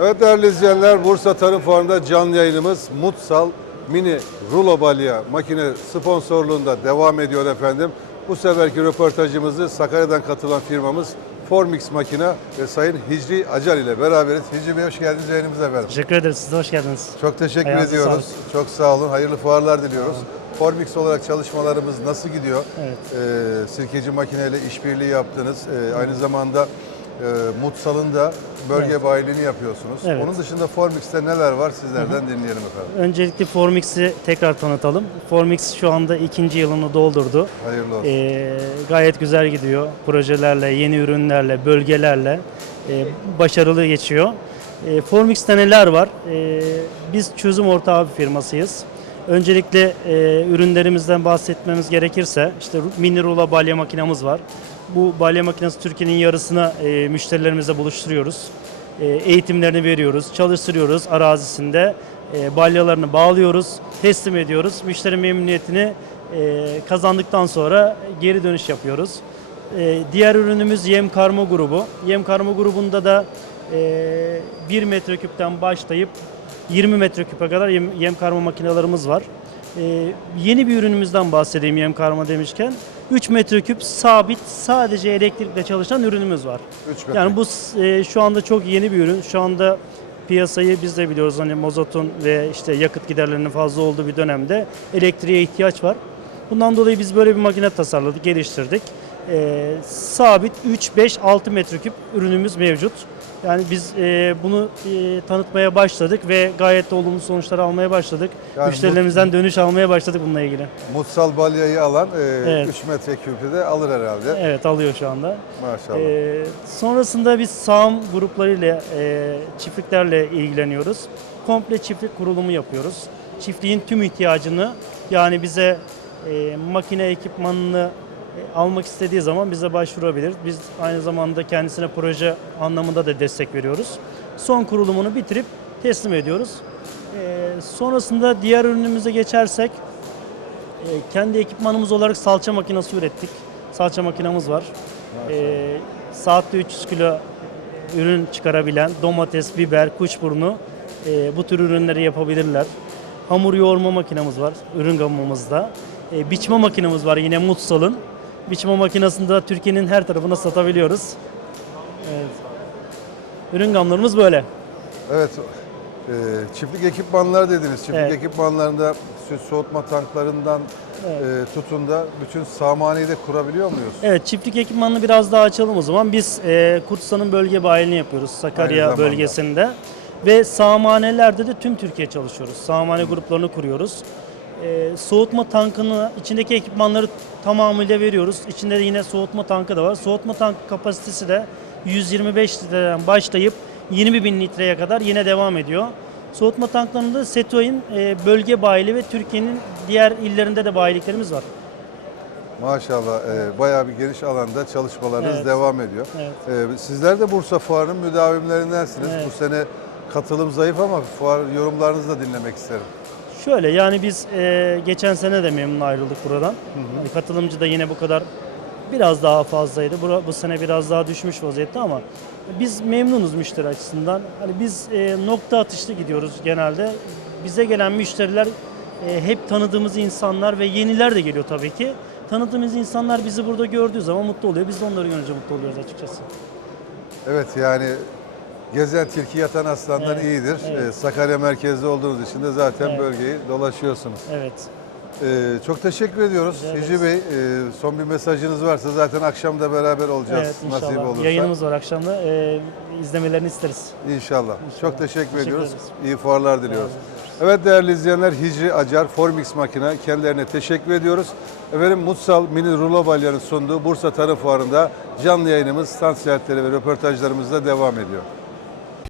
Evet değerli izleyenler Bursa Tarım Fuarı'nda canlı yayınımız Mutsal Mini Rulo Balya makine sponsorluğunda devam ediyor efendim. Bu seferki röportajımızı Sakarya'dan katılan firmamız Formix Makina ve Sayın Hicri Acar ile beraberiz. Hicri Bey hoş geldiniz yayınımıza efendim. Teşekkür ederiz. Siz de hoş geldiniz. Çok teşekkür Ayağınıza ediyoruz. Çok sağ olun. Hayırlı fuarlar diliyoruz. Formix olarak çalışmalarımız nasıl gidiyor? Evet. Ee, sirkeci makineyle işbirliği yaptınız. Ee, aynı zamanda Mutsal'ın da bölge Evet. bayiliğini yapıyorsunuz. Evet. Onun dışında Formix'te neler var sizlerden dinleyelim efendim. Öncelikle Formix'i tekrar tanıtalım. Formix şu anda ikinci yılını doldurdu. Hayırlı olsun. Ee, gayet güzel gidiyor. Projelerle, yeni ürünlerle, bölgelerle e, başarılı geçiyor. E, Formix'te neler var? E, biz çözüm ortağı bir firmasıyız. Öncelikle e, ürünlerimizden bahsetmemiz gerekirse işte mini rulo balya makinamız var. Bu balya makinesi Türkiye'nin yarısına e, müşterilerimizle buluşturuyoruz. E, eğitimlerini veriyoruz, çalıştırıyoruz arazisinde. E, balyalarını bağlıyoruz, teslim ediyoruz. Müşteri memnuniyetini e, kazandıktan sonra geri dönüş yapıyoruz. E, diğer ürünümüz yem karma grubu. Yem karma grubunda da e, 1 metreküpten başlayıp 20 metreküpe kadar yem, yem karma makinelerimiz var. E, yeni bir ürünümüzden bahsedeyim yem karma demişken. 3 metreküp sabit sadece elektrikle çalışan ürünümüz var. Üç metre. Yani bu e, şu anda çok yeni bir ürün. Şu anda piyasayı biz de biliyoruz hani mazotun ve işte yakıt giderlerinin fazla olduğu bir dönemde elektriğe ihtiyaç var. Bundan dolayı biz böyle bir makine tasarladık, geliştirdik. E, sabit 3, 5, 6 metreküp ürünümüz mevcut. Yani biz e, bunu e, tanıtmaya başladık ve gayet de olumlu sonuçlar almaya başladık. Yani Müşterilerimizden dönüş almaya başladık bununla ilgili. Mutsal balyayı alan e, Evet. 3 metre küpü de alır herhalde. Evet alıyor şu anda. Maşallah. Ee, sonrasında biz sağım gruplarıyla, e, çiftliklerle ilgileniyoruz. Komple çiftlik kurulumu yapıyoruz. Çiftliğin tüm ihtiyacını yani bize e, makine ekipmanını almak istediği zaman bize başvurabilir. Biz aynı zamanda kendisine proje anlamında da destek veriyoruz. Son kurulumunu bitirip teslim ediyoruz. E, sonrasında diğer ürünümüze geçersek e, kendi ekipmanımız olarak salça makinesi ürettik. Salça makinamız var. E, saatte 300 kilo ürün çıkarabilen domates, biber, kuşburnu e, bu tür ürünleri yapabilirler. Hamur yoğurma makinamız var ürün gamımızda. E, biçme makinamız var yine Mutsal'ın. Biçme makinesini de Türkiye'nin her tarafına satabiliyoruz. Evet. Ürün gamlarımız böyle. Evet. e, çiftlik ekipmanlar dediniz. Çiftlik Evet. ekipmanlarında süt soğutma tanklarından e, tutun da bütün samaneyi de kurabiliyor muyuz? Evet çiftlik ekipmanını biraz daha açalım o zaman. Biz e, Kurtsan'ın bölge bayilini yapıyoruz Sakarya bölgesinde. Ve sağmanelerde de tüm Türkiye çalışıyoruz. Sağmane gruplarını kuruyoruz. E, soğutma tankını, içindeki ekipmanları tamamıyla veriyoruz. İçinde de yine soğutma tankı da var. Soğutma tank kapasitesi de 125 litreden başlayıp 20 bin litreye kadar yine devam ediyor. Soğutma tanklarında Setoy'un e, bölge bayili ve Türkiye'nin diğer illerinde de bayiliklerimiz var. Maşallah e, bayağı bir geniş alanda çalışmalarınız Evet. devam ediyor. Evet. E, sizler de Bursa Fuarı'nın müdavimlerindensiniz. Evet. Bu sene katılım zayıf ama fuar yorumlarınızı da dinlemek isterim. Şöyle yani biz e, geçen sene de memnun ayrıldık buradan. Yani katılımcı da yine bu kadar biraz daha fazlaydı. Bu, bu sene biraz daha düşmüş vaziyette ama biz memnunuz müşteri açısından. Hani biz e, nokta atışlı gidiyoruz genelde. Bize gelen müşteriler e, hep tanıdığımız insanlar ve yeniler de geliyor tabii ki. Tanıdığımız insanlar bizi burada gördüğü zaman mutlu oluyor. Biz de onları görünce mutlu oluyoruz açıkçası. Evet yani gezen tilki yatan aslandan Evet, iyidir. evet. E, Sakarya merkezde olduğunuz için de zaten Evet. bölgeyi dolaşıyorsunuz. Evet. E, çok teşekkür ediyoruz. Ederiz. Hicri Bey e, son bir mesajınız varsa zaten akşam da beraber olacağız Evet inşallah. nasip olursa. Yayınımız var akşamda. E, izlemelerini isteriz. İnşallah. Çok teşekkür, Teşekkür ediyoruz. ederiz. İyi fuarlar diliyoruz. Evet değerli izleyenler Hicri Acar Formix makine kendilerine teşekkür ediyoruz. Efendim Mutsal Mini Rulo Balya'nın sunduğu Bursa Tarım Fuarı'nda canlı yayınımız, stand ziyaretleri ve röportajlarımızla devam ediyor.